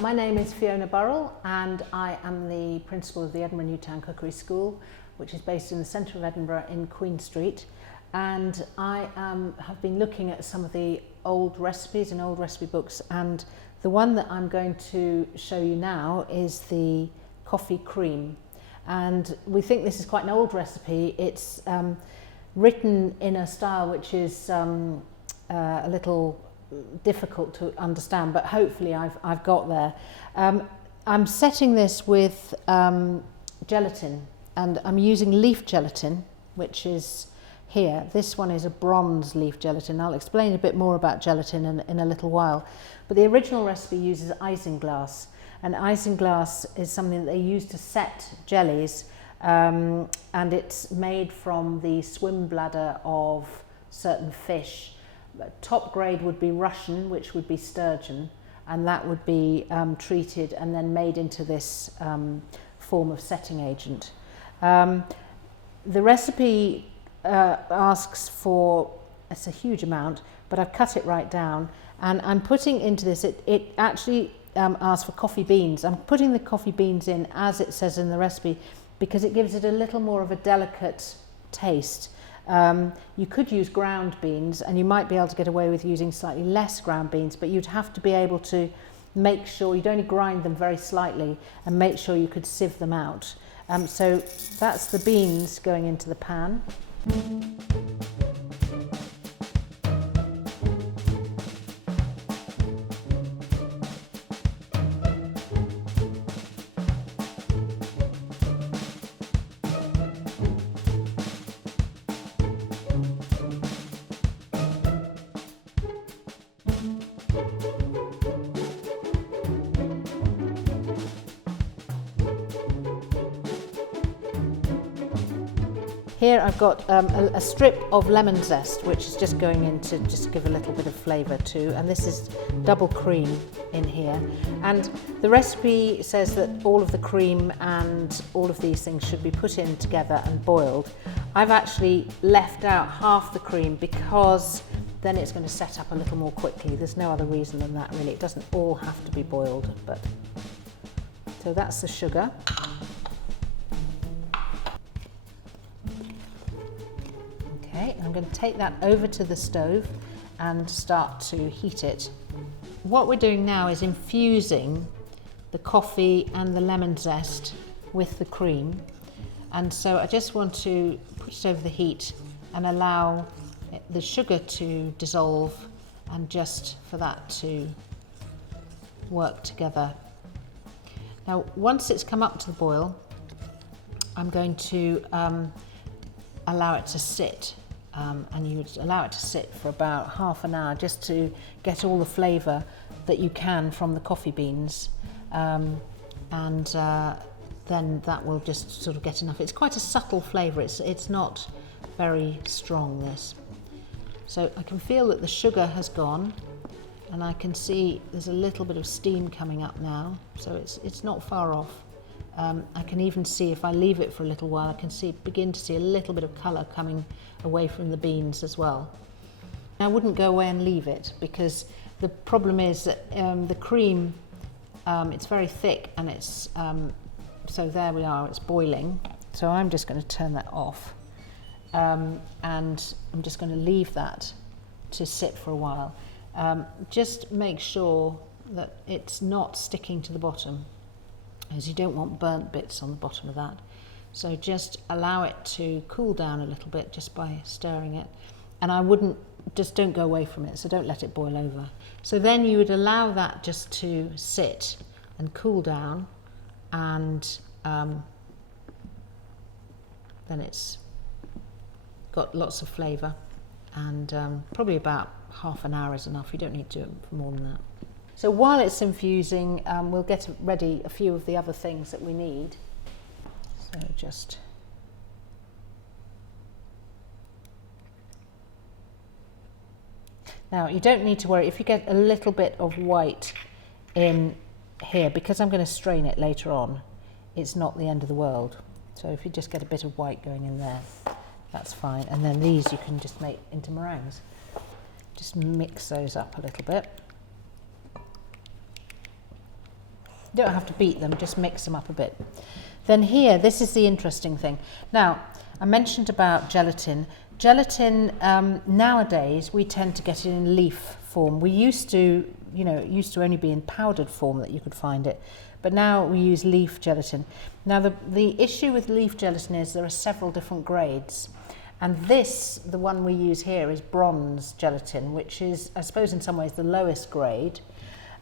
My name is Fiona Burrell and I am the principal of the Edinburgh Newtown Cookery School, which is based in the centre of Edinburgh in Queen Street. And I have been looking at some of the old recipes and old recipe books, and the one that I'm going to show you now is the coffee cream. And we think this is quite an old recipe. It's written in a style which is a little difficult to understand, but hopefully I've got there. I'm setting this with gelatin, and I'm using leaf gelatin, which is here. This one is a bronze leaf gelatin. I'll explain a bit more about gelatin in a little while. But the original recipe uses isinglass, and isinglass is something that they use to set jellies, and it's made from the swim bladder of certain fish. Top grade would be Russian, which would be sturgeon, and that would be treated and then made into this form of setting agent. The recipe asks for, it's a huge amount, but I've cut it right down, and I'm putting into this, it actually asks for coffee beans. I'm putting the coffee beans in as it says in the recipe because it gives it a little more of a delicate taste. You could use ground beans, and you might be able to get away with using slightly less ground beans, but you'd have to be able to make sure you'd only grind them very slightly and make sure you could sieve them out. So that's the beans going into the pan. Here I've got a strip of lemon zest, which is just going in to just give a little bit of flavour too, and this is double cream in here. And the recipe says that all of the cream and all of these things should be put in together and boiled. I've actually left out half the cream because then it's going to set up a little more quickly. There's no other reason than that really. It doesn't all have to be boiled, but so that's the sugar. Okay, I'm going to take that over to the stove and start to heat it. What we're doing now is infusing the coffee and the lemon zest with the cream, and so I just want to put it over the heat and allow the sugar to dissolve and just for that to work together. Now once it's come up to the boil, I'm going to allow it to sit. And you would allow it to sit for about half an hour just to get all the flavour that you can from the coffee beans, and then that will just sort of get enough. It's quite a subtle flavour, it's not very strong, this. So I can feel that the sugar has gone, and I can see there's a little bit of steam coming up now, so it's not far off. I can even see, if I leave it for a little while, I can begin to see a little bit of colour coming away from the beans as well. I wouldn't go away and leave it, because the problem is that the cream, it's very thick, and it's so there we are, it's boiling. So I'm just going to turn that off, and I'm just going to leave that to sit for a while. Just make sure that it's not sticking to the bottom, as you don't want burnt bits on the bottom of that. So just allow it to cool down a little bit just by stirring it. And I wouldn't, just don't go away from it, so don't let it boil over. So then you would allow that just to sit and cool down, and then it's got lots of flavour, and probably about half an hour is enough. You don't need to do it for more than that. So while it's infusing, we'll get ready a few of the other things that we need. So just now, you don't need to worry if you get a little bit of white in here, because I'm going to strain it later on. It's not the end of the world. So if you just get a bit of white going in there, that's fine. And then these you can just make into meringues. Just mix those up a little bit. You don't have to beat them, just mix them up a bit. Then here, this is the interesting thing. Now, I mentioned about gelatin. Gelatin, nowadays, we tend to get it in leaf form. We used to, you know, it used to only be in powdered form that you could find it. But now we use leaf gelatin. Now, the issue with leaf gelatin is there are several different grades. And this, the one we use here, is bronze gelatin, which is, I suppose, in some ways the lowest grade.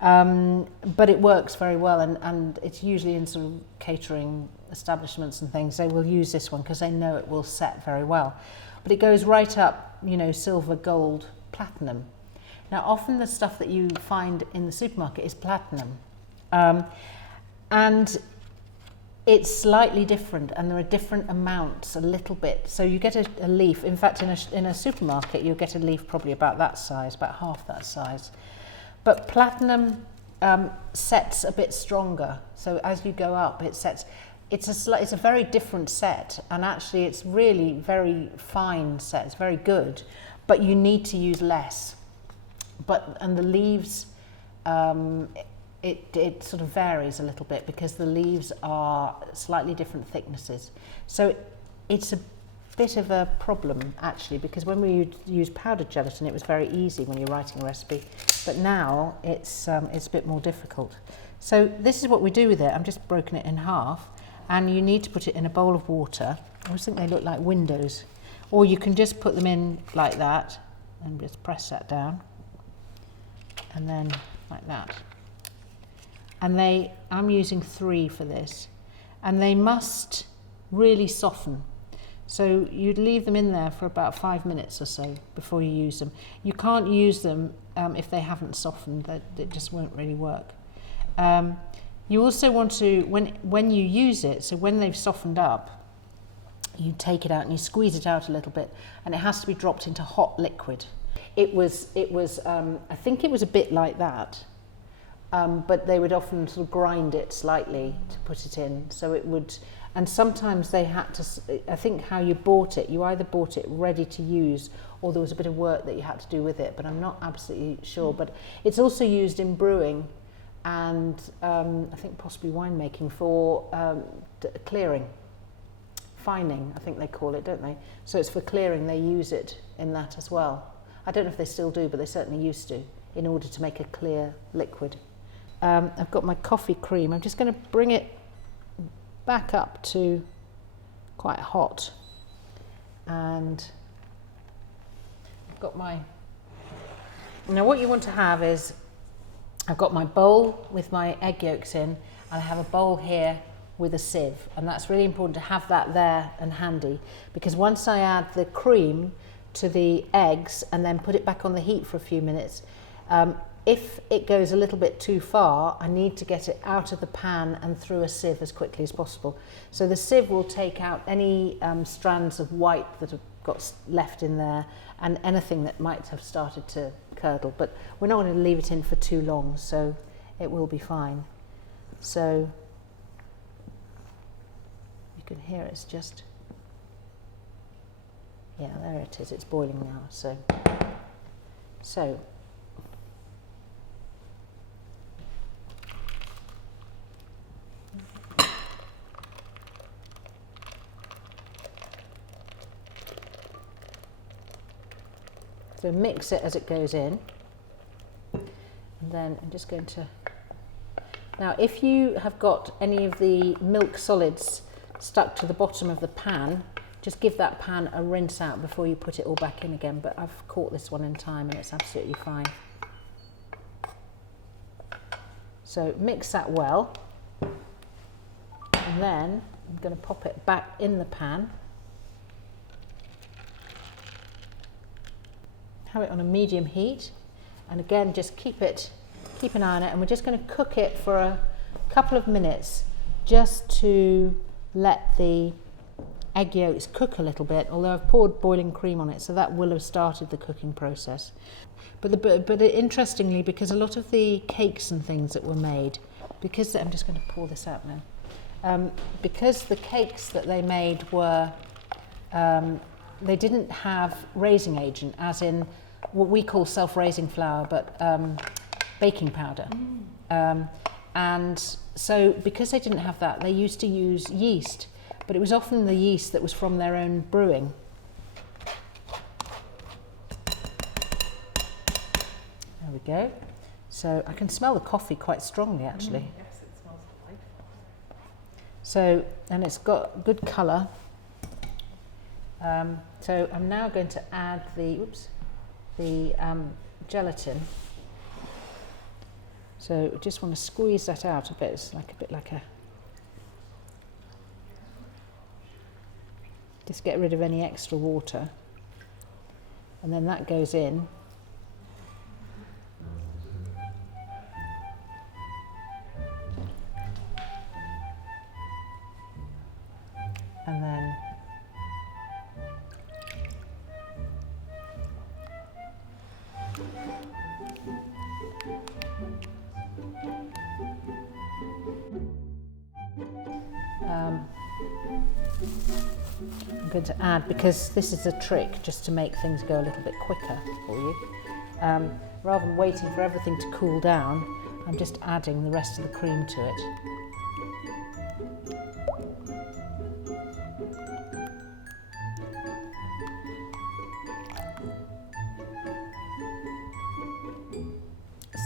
But it works very well, and it's usually in sort of catering establishments and things. They will use this one because they know it will set very well. But it goes right up, you know, silver, gold, platinum. Now, often the stuff that you find in the supermarket is platinum. And it's slightly different, and there are different amounts a little bit. So you get a leaf, in fact, in a supermarket, you'll get a leaf probably about that size, about half that size. But platinum sets a bit stronger. So as you go up, it sets. It's a very different set, and actually it's really very fine set. It's very good, but you need to use less. And the leaves, it sort of varies a little bit because the leaves are slightly different thicknesses. So it's a bit of a problem actually, because when we use powdered gelatin, it was very easy when you're writing a recipe, but now it's a bit more difficult. So this is what we do with it. I've just broken it in half, and you need to put it in a bowl of water. I always think they look like windows, or you can just put them in like that and just press that down, and then like that. And I'm using 3 for this, and they must really soften. So you'd leave them in there for about 5 minutes or so before you use them. You can't use them if they haven't softened. It just won't really work. You also want to, when you use it, so when they've softened up, you take it out and you squeeze it out a little bit, and it has to be dropped into hot liquid. It was I think it was a bit like that. But they would often sort of grind it slightly to put it in, so it would, and sometimes they had to, I think how you bought it, you either bought it ready to use, or there was a bit of work that you had to do with it, but I'm not absolutely sure. But it's also used in brewing and I think possibly winemaking for clearing, fining, I think they call it, don't they? So it's for clearing, they use it in that as well. I don't know if they still do, but they certainly used to, in order to make a clear liquid. I've got my coffee cream. I'm just going to bring it back up to quite hot, and I've got my, now what you want to have is, I've got my bowl with my egg yolks in, and I have a bowl here with a sieve, and that's really important to have that there and handy, because once I add the cream to the eggs and then put it back on the heat for a few minutes, if it goes a little bit too far, I need to get it out of the pan and through a sieve as quickly as possible. So the sieve will take out any strands of white that have got left in there, and anything that might have started to curdle. But we're not going to leave it in for too long, so it will be fine. So you can hear it's just, yeah, there it is. It's boiling now. So mix it as it goes in, and then I'm just going to, now if you have got any of the milk solids stuck to the bottom of the pan, just give that pan a rinse out before you put it all back in again, but I've caught this one in time and it's absolutely fine. So mix that well, and then I'm going to pop it back in the pan. Have it on a medium heat, and again just keep an eye on it, and we're just going to cook it for a couple of minutes just to let the egg yolks cook a little bit, although I've poured boiling cream on it, so that will have started the cooking process. But interestingly, because a lot of the cakes and things that were made, because I'm just going to pour this out now, because the cakes that they made were, they didn't have raising agent, as in what we call self-raising flour, but baking powder. And so because they didn't have that, they used to use yeast, but it was often the yeast that was from their own brewing. There we go. So I can smell the coffee quite strongly, actually. Yes, it smells delightful. So, and it's got good colour. So I'm now going to add the gelatin. So just want to squeeze that out a bit. It's like a bit like a. Just get rid of any extra water, and then that goes in. And then I'm going to add, because this is a trick just to make things go a little bit quicker for you, rather than waiting for everything to cool down, I'm just adding the rest of the cream to it.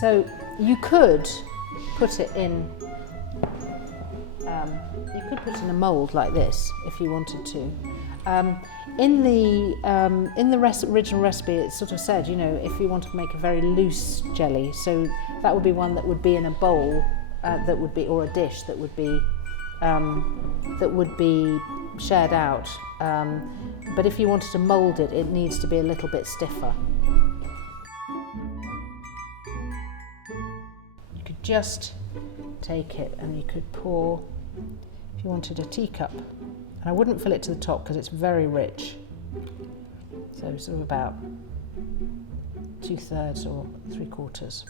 So you could put it in. You could put in a mould like this if you wanted to. In the original recipe, it sort of said, you know, if you want to make a very loose jelly, so that would be one that would be in a bowl, that would be, or a dish that would be shared out. But if you wanted to mould it, it needs to be a little bit stiffer. You could just take it and you could pour, if you wanted, a teacup. And I wouldn't fill it to the top because it's very rich. So sort of about 2/3 or 3/4.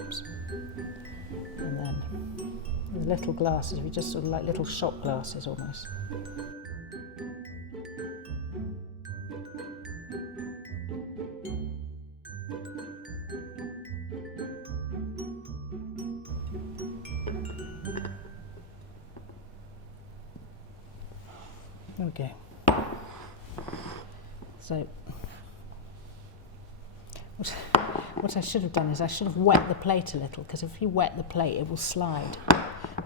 Oops. And then with little glasses, we just sort of like little shot glasses almost. There we go. So what I should have done is I should have wet the plate a little, because if you wet the plate it will slide,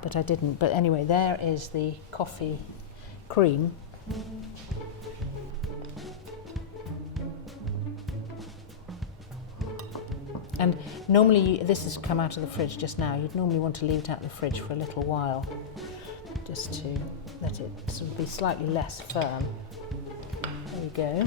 but I didn't. But anyway, there is the coffee cream. And normally, this has come out of the fridge just now, you'd normally want to leave it out of the fridge for a little while, just to let it sort of be slightly less firm. There you go.